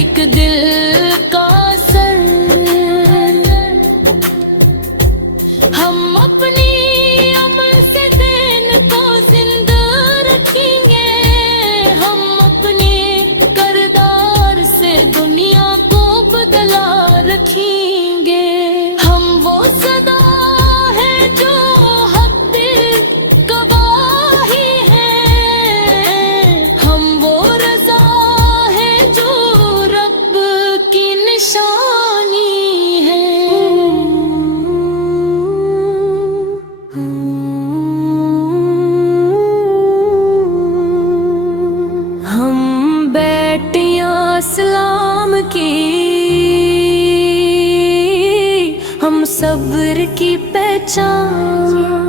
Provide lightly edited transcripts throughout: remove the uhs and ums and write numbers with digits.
ایک دل کا سر ہم اپنی عمل سے دین کو زندہ رکھیں گے، ہم اپنے کردار سے دنیا کو بدلا رکھیں گے، ہم وہ صدا ہے جو حق دل گواہی ہے، ہم وہ رضا ہے جو رب کی نشانی ہے۔ ہم بیٹیاں اسلام کی، ہم صبر کی پہچان،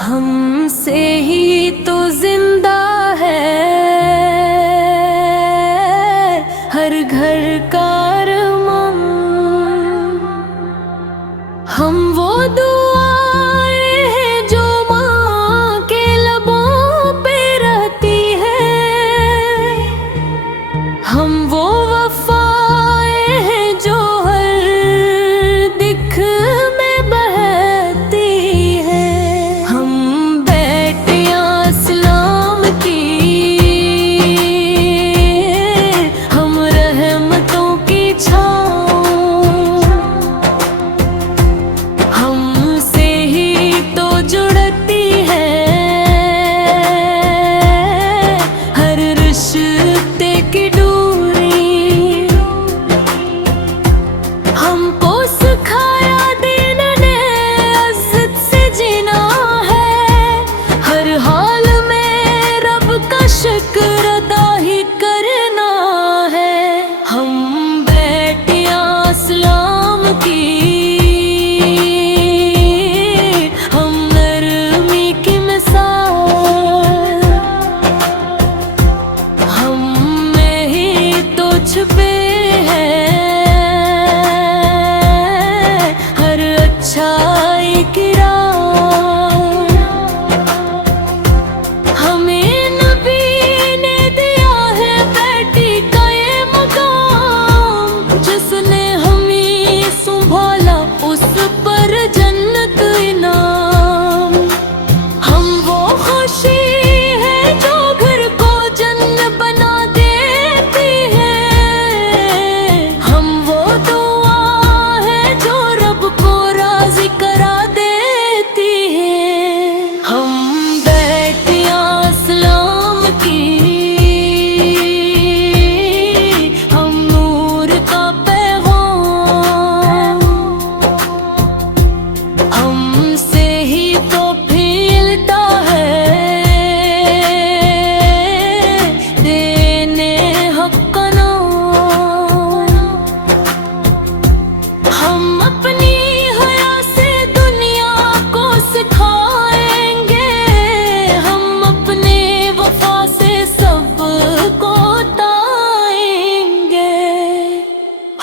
ہم سے ہی تو زندہ ہے ہر گھر کا ارمان، ہم وہ دعائیں ہیں جو ماں کے لبوں پہ رہتی ہے، ہم وہ وفائیں ہیں جو ہر دکھ میں بہتی ہے، ہم بیٹیاں اسلام کی، ہم رحمتوں کی چھاؤں، ہم سے ہی تو جڑتی ہے ہر رشتے کی ڈوری، ہم کو سکھایا دین نے عزت سے جینا ہے، ہر حال میں رب کا شکر ادا ہی کرنا ہے، ہم بیٹیاں اسلام کی، ہم نرمی کی مثال، ہم میں ہی تو چھپے ہیں ہر اچھائی کی راہ، ہمیں نبی نے دیا ہے بیٹی کا یہ مقام، جس نے ہمیں سنبھالا اس پر جنت انعام، ہم وہ خوشی ہے جو گھر کو جنت بنا دیتی ہے، ہم وہ دعا ہے جو رب کو راضی کرا دیتی ہے، ہم بیٹیاں اسلام کی، ہم نور کا پیغام، ہم سے ہی تو پھیلتا ہے دینے حق کا نام، ہم اپنی حیا سے دنیا کو سکھائیں گے، ہم اپنے وفا سے سب کو تائیں گے،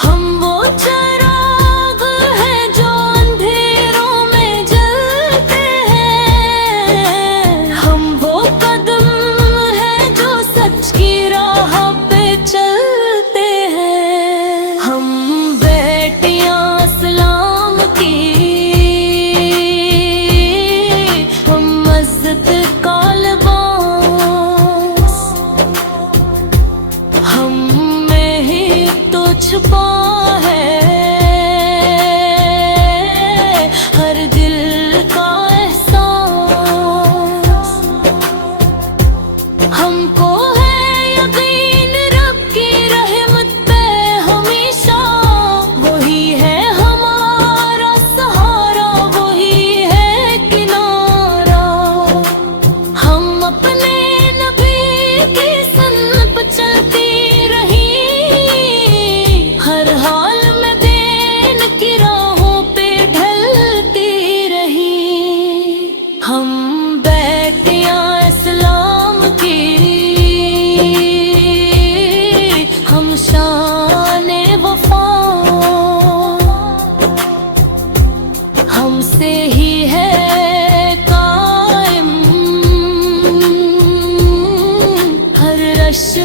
ہم وہ چراغ ہیں جو اندھیروں میں جلتے ہیں، ہم وہ قدم ہیں جو سچ کی راہ پہ چلتے ہیں، ہم بیٹیاں اسلام کی، ہم عزت کا لباس، ہم میں ہی تو چھپا ہے ہر دل کا احساس، ہم کو ہے یقین رب کی رحمت پہ ہمیشہ، وہی ہے ہمارا سہارا، وہی ہے کنارہ، ہم اپنے نبی کی سنت پہ چلتی رہی، ہر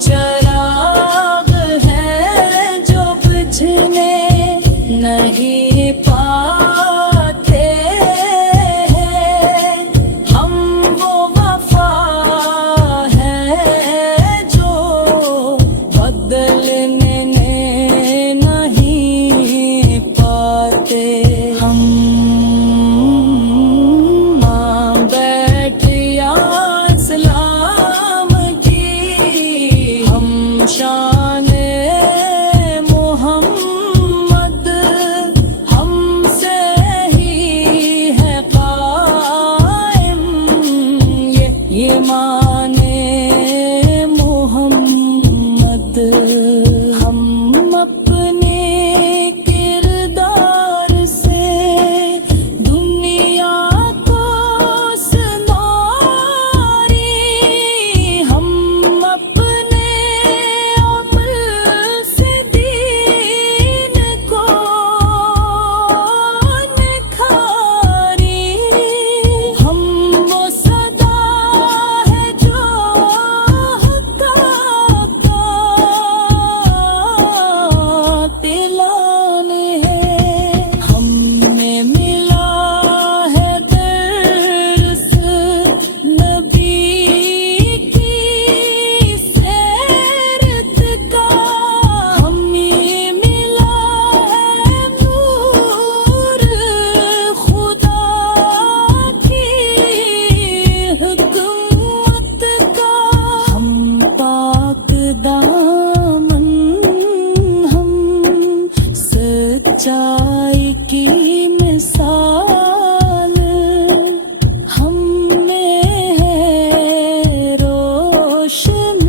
چراغ ہے جو بجھنے نہیں پاتے ہیں، ہم وہ وفا ہے جو بدلنے نہیں پاتے۔ ہم بیٹھیا اسلام کی، ہم شان محمد، ہم سے ہی ہے قائم یہ مان محمد۔ ہم اپنے کردار سے دنیا کو سنواری، ہم اپنے عمل سے دین کو نکھاری، ہم وہ صدا ہے جو حق کا اعلان ہے۔ ہمیں ملا ہے درس نبی کی سیرت کا، ہمیں ملا ہے نور خدا کی حکمت کا۔ ہم پاک دامن، ہم سچائی کی مثال، ہم میں ہے روشن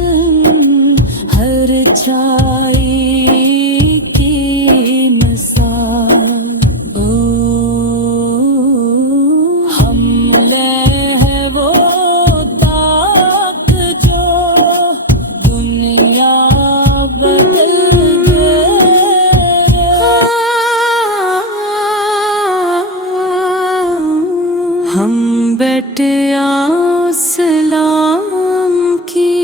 ہر چھائی کی مثال۔ ہم لے ہے وہ طاق جو دنیا بدل ہم بیٹھیا اسلام کی،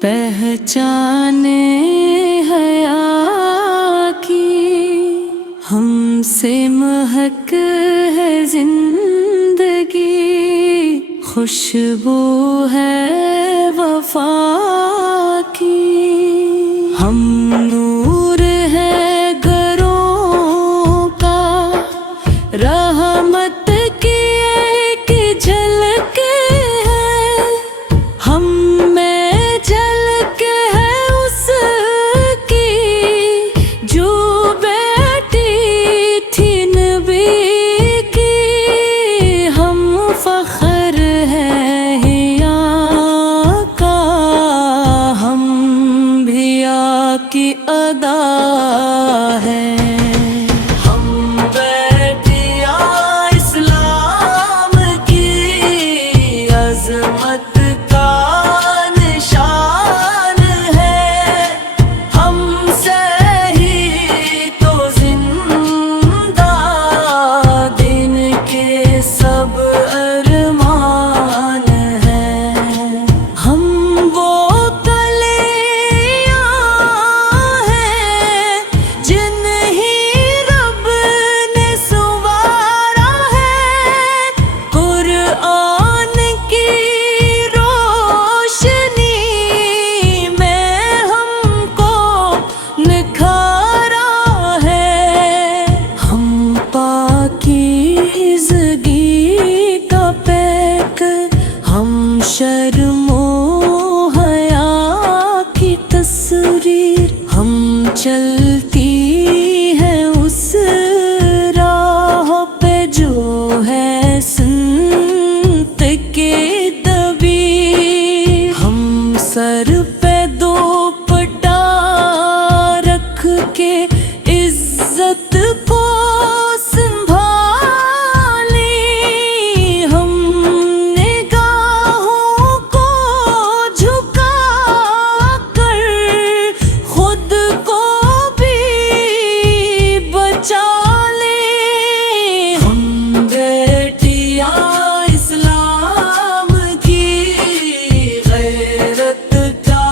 پہچان حیا کی، ہم سے مہک ہے زندگی، خوشبو ہے وفا کی، ہم نور ہے گھروں کا، رحمت کی ایک جھلک ہے، ہم میں جھلک ہے اس کی جو بیٹی تھی نبی کی، ہم فخر ہے حیا کا، ہم بھی آپ کی ادا ہے۔ عظمت کا نشان ہے، ہم سے ہی تو زندہ دن کے سب ارمان ہیں، ہم وہ کلیاں ہیں جنہیں رب نے سنوارا ہے، قرآن کی روشنی میں ہم کو نکھارا ہے، ہم پاکیزگی کا پیک، ہم شرم و حیا کی تصویر، ہم چلتی ہے اس راہ پہ جو ہے سنت کے دبیر، ہم سر پہ دوپٹہ رکھ کے عزت کو سنبھالی، ہم نگاہوں کو جھکا کر خود کو بھی بچا لیں، ہم بیٹیا اسلام کی غیرت کا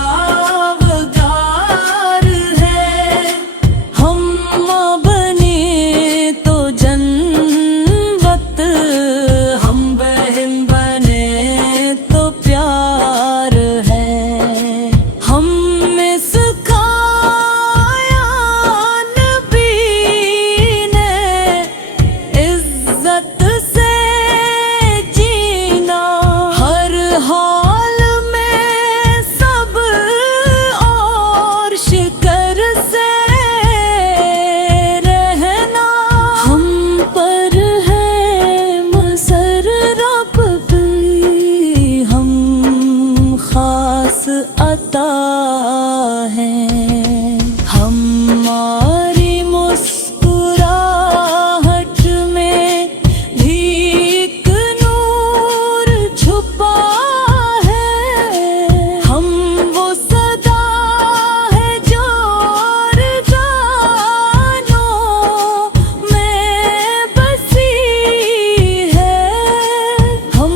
عطا ہے ہماری مسکراہٹ میں بھی ایک نور چھپا ہے ہم وہ صدا ہے جو گانوں میں بسی ہے ہم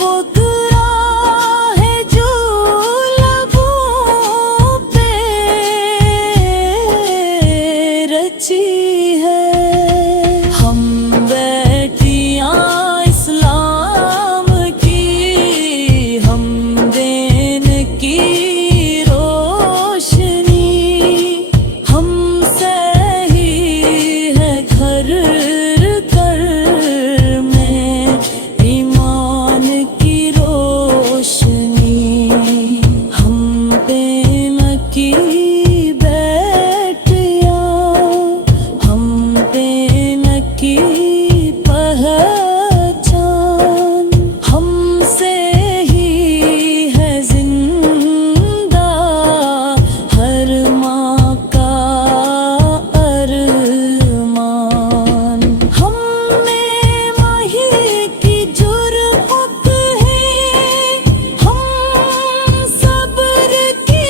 وہ دعا ہے جو لبوں پہ رچی ہے ہم بیٹیاں اسلام کی ہم دین کی روشنی ہم سے ہی ہے گھر گھر میں ایمان کی روشنی ہم پہ نکی بیٹیاں ہم پہ نکی پہچان ہم سے ہی ہے زندہ ہر ماں کا ارمان ہم میں ماہی کی جرأت ہے ہم صبر کی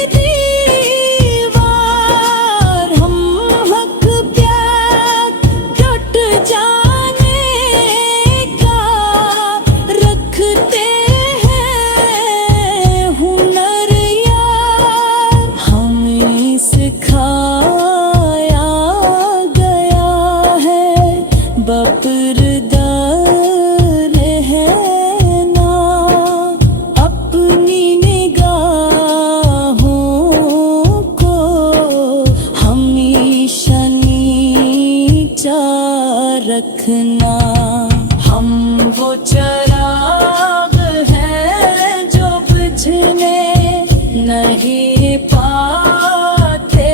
دیوار ہم حق پیار ڈٹ جانے کا رکھتے ہیں ہنر یار ہمیں سکھایا گیا ہے بپردہ رہنا اپنی نگاہوں کو ہمیشہ نیچا رکھنا ہم وہ چراغ ہیں جو بجھنے نہیں پاتے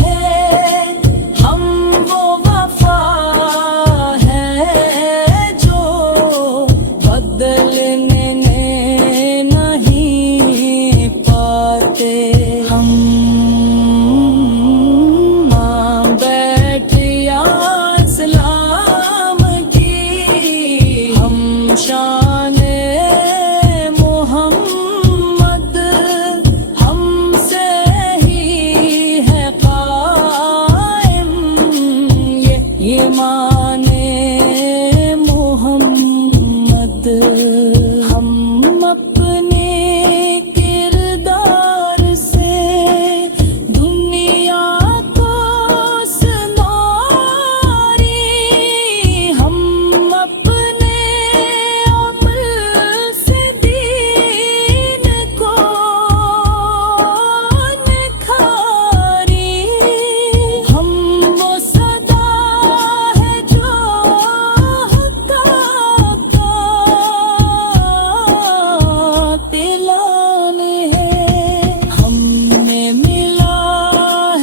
ہیں ہم وہ وفا ہیں جو بدلنے نہیں پاتے ہم ماں بیٹیاں اسلام کی ہم شان محمد ہم سے ہی ہے قائم یہ مان محمد ہم اپنے کردار سے دنیا کو سنواری ہم اپنے عمل سے دین کو نکھاری ہم وہ صدا ہے جو حق کا اعلان ہے ہمیں ملا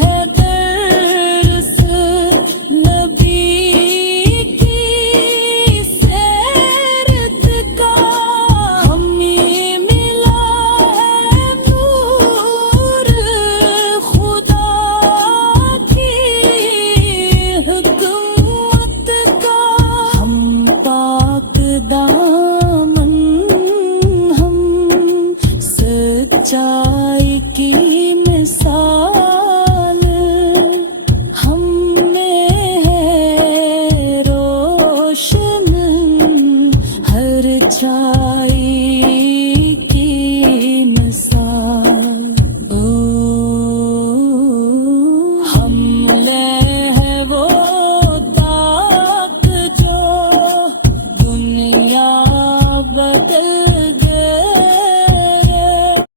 ہے درس نبی کی سیرت کا ہمیں ملا ہے نور خدا کی حکمت کا ہم پاک دامن ہم سچائی کی مثال